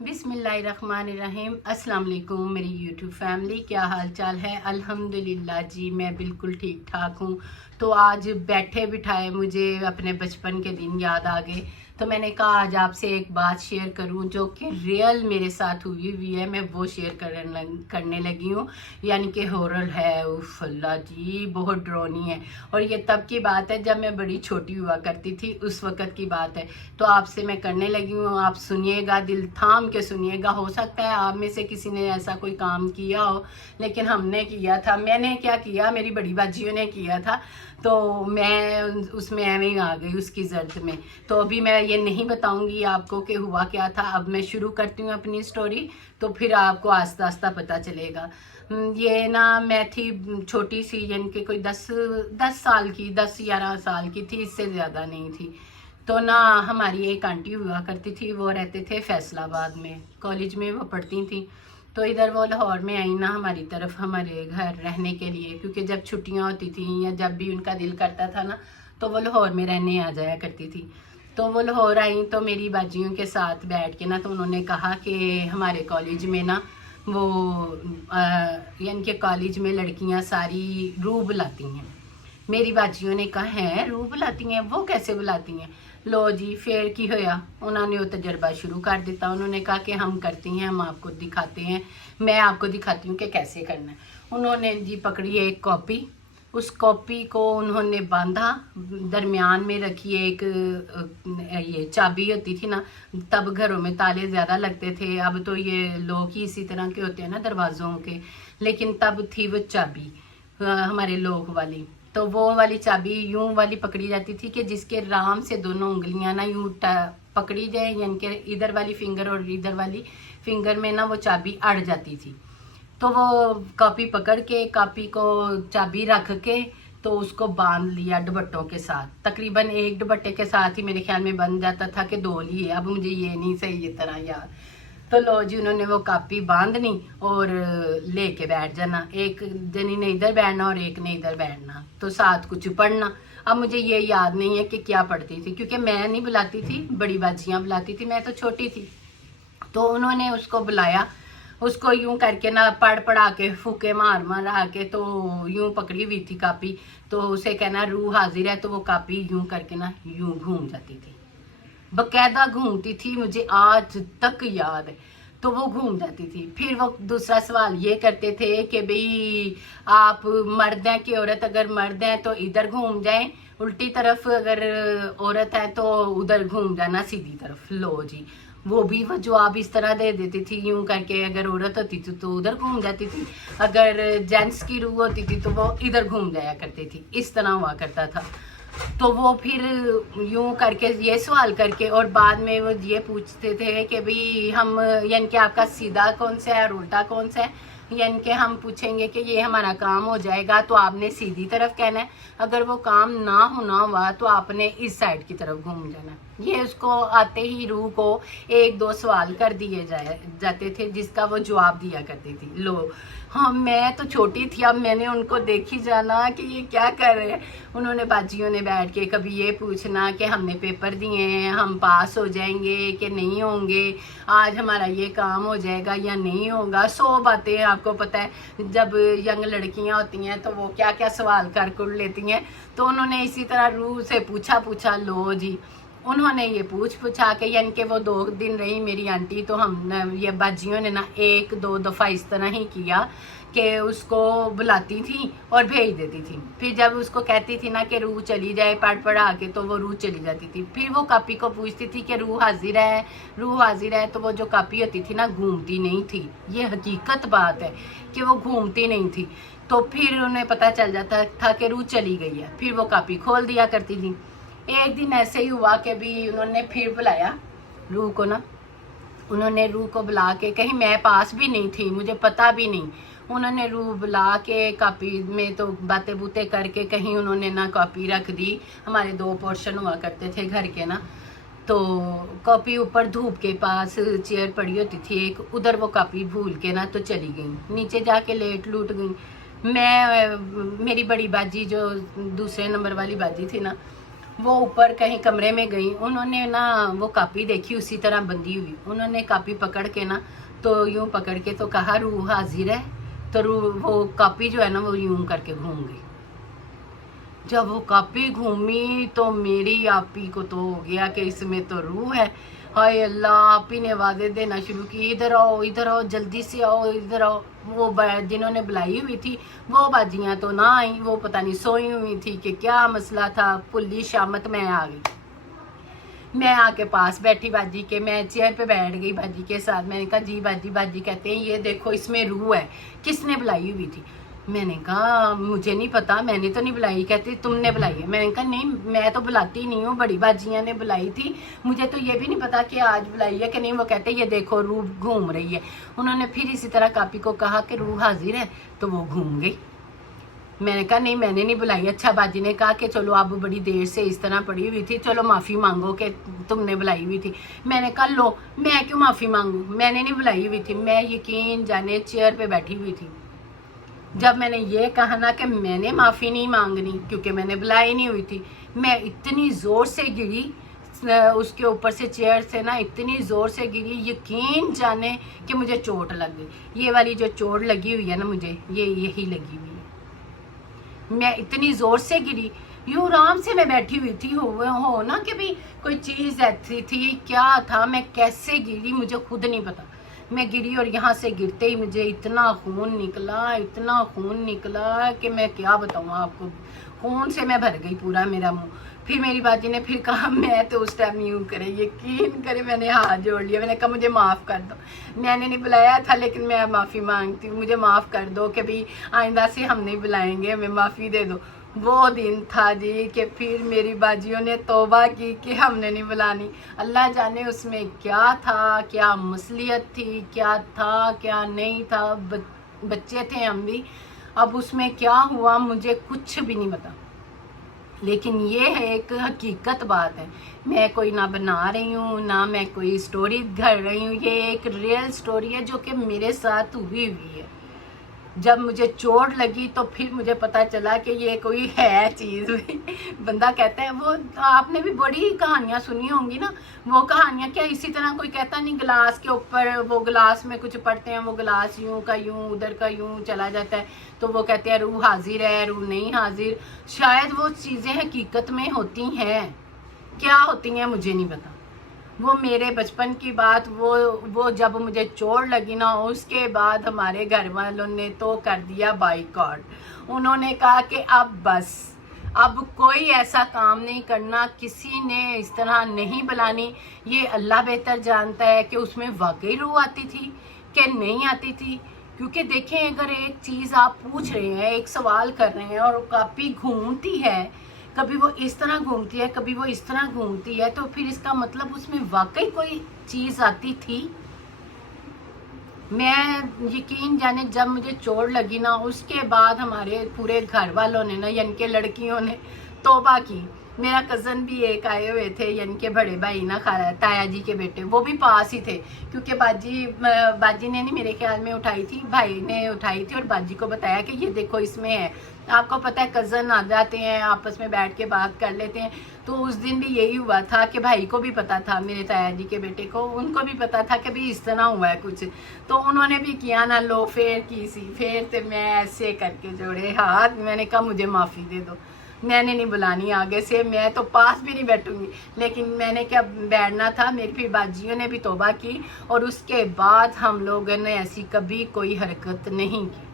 बिस्मिल्लाहिर्रहमानिर्रहीम। अस्सलाम वालेकुम मेरी यूट्यूब फैमिली, क्या हाल चाल है? अल्हम्दुलिल्लाह जी, मैं बिल्कुल ठीक ठाक हूँ। तो आज बैठे बिठाए मुझे अपने बचपन के दिन याद आ गए, तो मैंने कहा आज आपसे एक बात शेयर करूं जो कि रियल मेरे साथ हुई है। मैं वो शेयर करने लगी हूँ, यानी कि हॉरर है। उफ अल्लाह जी, बहुत डरावनी है। और ये तब की बात है जब मैं बड़ी छोटी हुआ करती थी, उस वक़्त की बात है। तो आपसे मैं करने लगी हूँ, आप सुनिएगा, दिल थाम के सुनिएगा। हो सकता है आप में से किसी ने ऐसा कोई काम किया हो, लेकिन हमने किया था। मैंने क्या किया, मेरी बड़ी बाजियों ने किया था, तो मैं उसमें एवं ही आ गई उसकी जर्द में। तो अभी मैं ये नहीं बताऊंगी आपको कि हुआ क्या था। अब मैं शुरू करती हूँ अपनी स्टोरी, तो फिर आपको आस्ता आस्ता पता चलेगा। ये ना, मैं थी छोटी सी, यानी कि कोई 10 साल की, 10-11 साल की थी, इससे ज़्यादा नहीं थी। तो ना हमारी एक आंटी हुआ करती थी, वो रहते थे फैसलाबाद में, कॉलेज में वो पढ़ती थी। तो इधर वो लाहौर में आई ना हमारी तरफ, हमारे घर रहने के लिए, क्योंकि जब छुट्टियां होती थी या जब भी उनका दिल करता था ना, तो वो लाहौर में रहने आ जाया करती थी। तो वो लाहौर आई तो मेरी बाजियों के साथ बैठ के ना, तो उन्होंने कहा कि हमारे कॉलेज में ना वो यानी कि कॉलेज में लड़कियां सारी रू बुलाती हैं। मेरी बाजियों ने कहा है रू बुलाती हैं, वो कैसे बुलाती हैं? लो जी, फिर की होया, उन्होंने वो तजर्बा शुरू कर दिया। उन्होंने कहा कि हम करती हैं, हम आपको दिखाते हैं, मैं आपको दिखाती हूँ कि कैसे करना है। उन्होंने जी पकड़ी एक कॉपी, उस कॉपी को उन्होंने बांधा, दरमियान में रखी एक ये चाबी होती थी ना, तब घरों में ताले ज़्यादा लगते थे, अब तो ये लोग ही इसी तरह के होते हैं ना दरवाज़ों के, लेकिन तब थी वो चाबी हमारे लोग वाली। तो वो वाली चाबी यूं वाली पकड़ी जाती थी कि जिसके राम से दोनों उंगलियां ना यूं पकड़ी जाए, यानी कि इधर वाली फिंगर और इधर वाली फिंगर में ना वो चाबी अड़ जाती थी। तो वो कॉपी पकड़ के, कॉपी को चाबी रख के, तो उसको बांध लिया दुपट्टों के साथ। तकरीबन एक दुपट्टे के साथ ही मेरे ख्याल में बन जाता था कि दो लिए, अब मुझे ये नहीं सही ये तरह याद। तो लो जी, उन्होंने वो कापी बांधनी और लेके बैठ जाना, एक जनी ने इधर बैठना और एक ने इधर बैठना, तो साथ कुछ पढ़ना। अब मुझे ये याद नहीं है कि क्या पढ़ती थी, क्योंकि मैं नहीं बुलाती थी, बड़ी बाजियां बुलाती थी, मैं तो छोटी थी। तो उन्होंने उसको बुलाया, उसको यूं करके ना पढ़ा के, फूके मार के, तो यूं पकड़ी हुई थी कापी, तो उसे कहना रू हाजिर है, तो वो कापी यूं करके ना यूं घूम जाती थी, बकायदा घूमती थी, मुझे आज तक याद है। तो वो घूम जाती थी। फिर वो दूसरा सवाल ये करते थे कि भाई आप मर्द हैं कि औरत? अगर मर्द हैं तो इधर घूम जाएं, उल्टी तरफ, अगर औरत है तो उधर घूम जाना सीधी तरफ। लो जी, वो भी वो जवाब इस तरह दे देती थी यूं करके, अगर औरत होती थी तो उधर घूम जाती थी, अगर जेंट्स की रूह होती थी तो वो इधर घूम जाया करती थी। इस तरह हुआ करता था। तो वो फिर यूं करके ये सवाल करके, और बाद में वो ये पूछते थे कि भाई हम, यानी कि आपका सीधा कौन सा है और उल्टा कौन सा है, यानी कि हम पूछेंगे कि ये हमारा काम हो जाएगा तो आपने सीधी तरफ कहना है, अगर वो काम ना होना हुआ तो आपने इस साइड की तरफ घूम जाना। ये उसको आते ही रूह को एक दो सवाल कर दिए जाते थे, जिसका वो जवाब दिया करती थी। लो, हाँ, मैं तो छोटी थी, अब मैंने उनको देखी जाना कि ये क्या कर रहे हैं। उन्होंने बाजियों ने बैठ के कभी ये पूछना कि हमने पेपर दिए हैं, हम पास हो जाएंगे कि नहीं होंगे, आज हमारा ये काम हो जाएगा या नहीं होगा। 100 बातें आपको पता है, जब यंग लड़कियां होती हैं तो वो क्या क्या सवाल कर लेती हैं। तो उन्होंने इसी तरह रूह से पूछा। लो जी, उन्होंने ये पूछा के, यानी कि वो 2 दिन रही मेरी आंटी, तो हम ये बाजियों ने ना 1-2 दफ़ा इस तरह ही किया कि उसको बुलाती थी और भेज देती थी। फिर जब उसको कहती थी ना कि रूह चली जाए पढ़ा के, तो वो रूह चली जाती थी। फिर वो कापी को पूछती थी कि रूह हाजिर है, रूह हाजिर है, तो वो जो कापी होती थी ना घूमती नहीं थी। ये हकीकत बात है कि वो घूमती नहीं थी। तो फिर उन्हें पता चल जाता था कि रूह चली गई है, फिर वो कापी खोल दिया करती थी। एक दिन ऐसे ही हुआ कि भी उन्होंने फिर बुलाया रूह को ना, उन्होंने रूह को बुला के, कहीं मैं पास भी नहीं थी, मुझे पता भी नहीं, उन्होंने रूह बुला के कॉपी में तो बातें बूतें करके कहीं उन्होंने ना कॉपी रख दी। हमारे 2 पोर्शन हुआ करते थे घर के ना, तो कॉपी ऊपर धूप के पास चेयर पड़ी होती थी एक, उधर वो कॉपी भूल के ना तो चली गई, नीचे जाके लेट लूट गई। मैं, मेरी बड़ी बाजी जो दूसरे नंबर वाली बाजी थी ना, वो ऊपर कहीं कमरे में गई, उन्होंने ना वो कापी देखी उसी तरह बंधी हुई, उन्होंने कापी पकड़ के ना तो यूं पकड़ के तो कहा रूह हाजिर है, तो रूह वो कापी जो है ना वो यूं करके घूम गई। जब वो कापी घूमी तो मेरी आपी को तो हो गया कि इसमें तो रूह है। हाय अल्लाह, आपी ने आवाज़ें देना शुरू की, इधर आओ जल्दी से आओ, इधर आओ। वो जिन्होंने बुलाई हुई थी वो बाजियाँ तो ना आई, वो पता नहीं सोई हुई थी कि क्या मसला था। पुल्ली शामत मैं आ गई, मैं आके पास बैठी बाजी के, मैं चेयर पे बैठ गई बाजी के साथ। मैंने कहा जी बाजी। बाजी कहते हैं ये देखो इसमें रूह है, किसने बुलाई हुई थी? मैंने कहा मुझे नहीं पता, मैंने तो नहीं बुलाई। कहती तुमने बुलाई है। मैंने कहा नहीं, मैं तो बुलाती नहीं हूँ, बड़ी बाजियाँ ने बुलाई थी, मुझे तो ये भी नहीं पता कि आज बुलाई है कि नहीं। वो कहते ये देखो रूह घूम रही है। उन्होंने फिर इसी तरह कापी को कहा कि रूह हाजिर है, तो वो घूम गई। मैंने कहा नहीं मैंने नहीं बुलाई। अच्छा, बाजी ने कहा कि चलो आप बड़ी देर से इस तरह पड़ी हुई थी, चलो माफ़ी मांगो कि तुमने बुलाई हुई थी। मैंने कहा लो, मैं क्यों माफ़ी मांगू, मैंने नहीं बुलाई हुई थी, मैं यकीन जाने चेयर पे बैठी हुई थी। जब मैंने ये कहा ना कि मैंने माफ़ी नहीं मांगनी क्योंकि मैंने बुलाई नहीं हुई थी, मैं इतनी ज़ोर से गिरी उसके ऊपर से, चेयर से ना इतनी ज़ोर से गिरी, यकीन जाने कि मुझे चोट लग गई। ये वाली जो चोट लगी हुई है ना मुझे, ये यही लगी हुई है। मैं इतनी ज़ोर से गिरी, यूँ आराम से मैं बैठी हुई थी, हो ना कि भी कोई चीज़ ऐसी थी, क्या था, मैं कैसे गिरी मुझे खुद नहीं पता। मैं गिरी और यहाँ से गिरते ही मुझे इतना खून निकला कि मैं क्या बताऊँ आपको। खून से मैं भर गई पूरा मेरा मुंह। फिर मेरी बाजी ने फिर कहा, मैं तो उस टाइम यूँ करे, यकीन करे मैंने हाथ जोड़ लिया। मैंने कहा मुझे माफ़ कर दो, मैंने नहीं बुलाया था लेकिन मैं माफ़ी मांगती हूँ, मुझे माफ़ कर दो कि भाई आइंदा से हम नहीं बुलाएंगे, हमें माफ़ी दे दो। वो दिन था जी कि फिर मेरी बाजियों ने तौबा की कि हमने नहीं बुलानी। अल्लाह जाने उसमें क्या था, क्या मसलियत थी, क्या था क्या नहीं था, बच्चे थे हम भी। अब उसमें क्या हुआ मुझे कुछ भी नहीं पता, लेकिन ये है एक हकीकत बात है। मैं कोई ना बना रही हूँ, ना मैं कोई स्टोरी घर रही हूँ, ये एक रियल स्टोरी है जो कि मेरे साथ हुई है। जब मुझे चोट लगी तो फिर मुझे पता चला कि ये कोई है चीज़। बंदा कहता है, वो आपने भी बड़ी कहानियाँ सुनी होंगी ना, वो कहानियाँ क्या इसी तरह कोई कहता नहीं, गिलास के ऊपर वो गिलास में कुछ पढ़ते हैं, वो गिलास यूं का यूं उधर का यूं चला जाता है, तो वो कहते हैं रूह हाजिर है, रूह नहीं हाजिर। शायद वो चीज़ें हकीकत में होती हैं, क्या होती हैं मुझे नहीं पता। वो मेरे बचपन की बात, वो जब मुझे चोट लगी ना, उसके बाद हमारे घर वालों ने तो कर दिया बाइकआउट। उन्होंने कहा कि अब बस, अब कोई ऐसा काम नहीं करना, किसी ने इस तरह नहीं बुलानी। ये अल्लाह बेहतर जानता है कि उसमें वाकई रूह आती थी कि नहीं आती थी। क्योंकि देखें, अगर एक चीज़ आप पूछ रहे हैं, एक सवाल कर रहे हैं और काफ़ी घूमती है, कभी वो इस तरह घूमती है, कभी वो इस तरह घूमती है, तो फिर इसका मतलब उसमें वाकई कोई चीज़ आती थी। मैं यकीन जाने जब मुझे चोट लगी ना, उसके बाद हमारे पूरे घर वालों ने ना, यानी कि लड़कियों ने तौबा की। मेरा कज़न भी एक आए हुए थे, यानी कि बड़े भाई ना, ताया जी के बेटे, वो भी पास ही थे। क्योंकि बाजी ने नहीं मेरे ख्याल में उठाई थी, भाई ने उठाई थी और बाजी को बताया कि ये देखो इसमें है। आपको पता है कज़न आ जाते हैं, आपस में बैठ के बात कर लेते हैं। तो उस दिन भी यही हुआ था कि भाई को भी पता था, मेरे ताया जी के बेटे को, उनको भी पता था कि भाई इस तरह हुआ है कुछ। तो उन्होंने भी किया ना, लो फेर की सी फेर, तो मैं ऐसे करके जोड़े हाथ, मैंने कहा मुझे माफ़ी दे दो, मैंने नहीं बुलानी आगे से, मैं तो पास भी नहीं बैठूंगी। लेकिन मैंने क्या बैठना था। मेरी फिर बाजियों ने भी तौबा की और उसके बाद हम लोगों ने ऐसी कभी कोई हरकत नहीं की,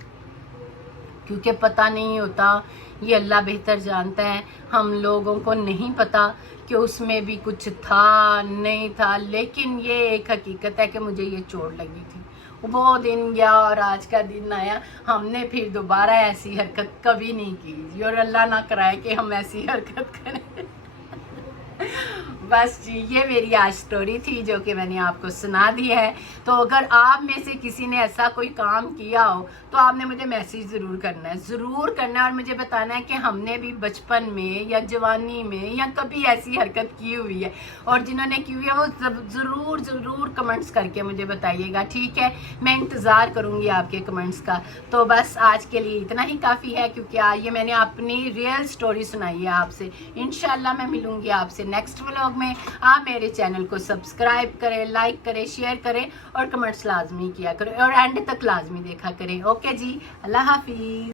क्योंकि पता नहीं होता, ये अल्लाह बेहतर जानता है। हम लोगों को नहीं पता कि उसमें भी कुछ था नहीं था, लेकिन ये एक हकीकत है कि मुझे ये चोट लगी थी। वो दिन गया और आज का दिन आया, हमने फिर दोबारा ऐसी हरकत कभी नहीं की और अल्लाह ना कराए कि हम ऐसी हरकत करें। बस जी ये मेरी आज स्टोरी थी जो कि मैंने आपको सुना दी है। तो अगर आप में से किसी ने ऐसा कोई काम किया हो तो आपने मुझे मैसेज ज़रूर करना है, ज़रूर करना है और मुझे बताना है कि हमने भी बचपन में या जवानी में या कभी ऐसी हरकत की हुई है, और जिन्होंने की हुई है वो ज़रूर ज़रूर कमेंट्स करके मुझे बताइएगा, ठीक है। मैं इंतज़ार करूँगी आपके कमेंट्स का। तो बस आज के लिए इतना ही काफ़ी है, क्योंकि आज ये मैंने अपनी रियल स्टोरी सुनाई है आपसे। इंशाल्लाह मैं मिलूँगी आपसे नेक्स्ट व्लॉग में। आप मेरे चैनल को सब्सक्राइब करें, लाइक करें, शेयर करें और कमेंट्स लाजमी किया करें और एंड तक लाजमी देखा करें। ओके जी, अल्लाह हाफिज़।